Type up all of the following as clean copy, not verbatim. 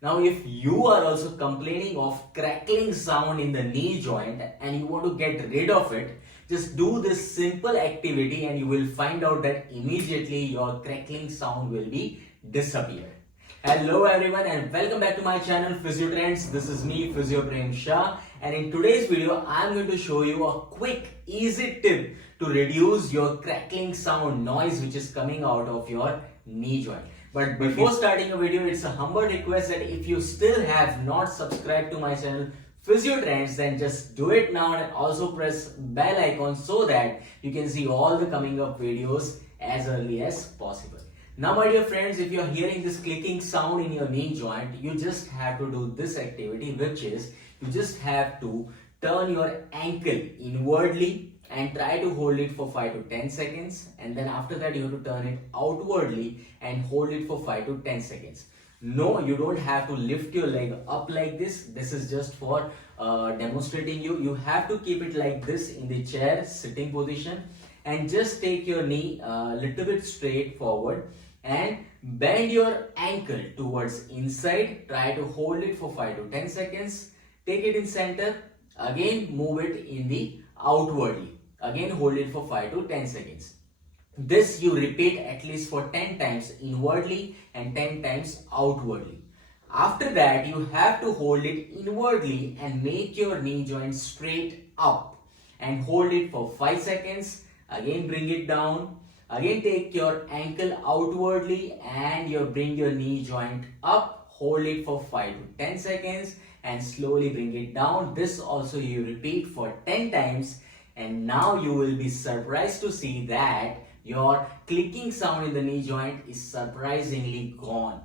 Now, if you are also complaining of crackling sound in the knee joint and you want to get rid of it, just do this simple activity and you will find out that immediately your crackling sound will be disappear. Hello everyone and welcome back to my channel Physiotrendz. This is me, Physio Shah, and in today's video I am going to show you a quick, easy tip to reduce your crackling sound noise which is coming out of your knee joint. But before starting a video, it's a humble request that if you still have not subscribed to my channel Physiotrendz, then just do it now and also press bell icon so that you can see all the coming up videos as early as possible. Now my dear friends, if you're hearing this clicking sound in your knee joint, you just have to do this activity, which is you just have to turn your ankle inwardly and try to hold it for 5 to 10 seconds, and then after that you have to turn it outwardly and hold it for 5 to 10 seconds. No, you don't have to lift your leg up like this. This is just for demonstrating you. You have to keep it like this in the chair sitting position and just take your knee a little bit straight forward and bend your ankle towards inside. Try to hold it for 5 to 10 seconds. Take it in center. Again move it in the outwardly. Again hold it for 5 to 10 seconds. This you repeat at least for 10 times inwardly and 10 times outwardly. After that you have to hold it inwardly and make your knee joint straight up and hold it for 5 seconds. Again bring it down. Again take your ankle outwardly and you bring your knee joint up. Hold it for 5 to 10 seconds and slowly bring it down. This also you repeat for 10 times. And now you will be surprised to see that your clicking sound in the knee joint is surprisingly gone.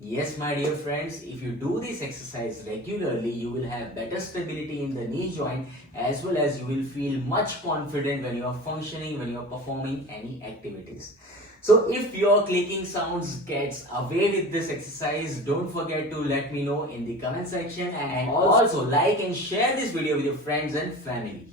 Yes, my dear friends, if you do this exercise regularly, you will have better stability in the knee joint as well as you will feel much confident when you are functioning, when you are performing any activities. So if your clicking sounds gets away with this exercise, don't forget to let me know in the comment section, and also like and share this video with your friends and family.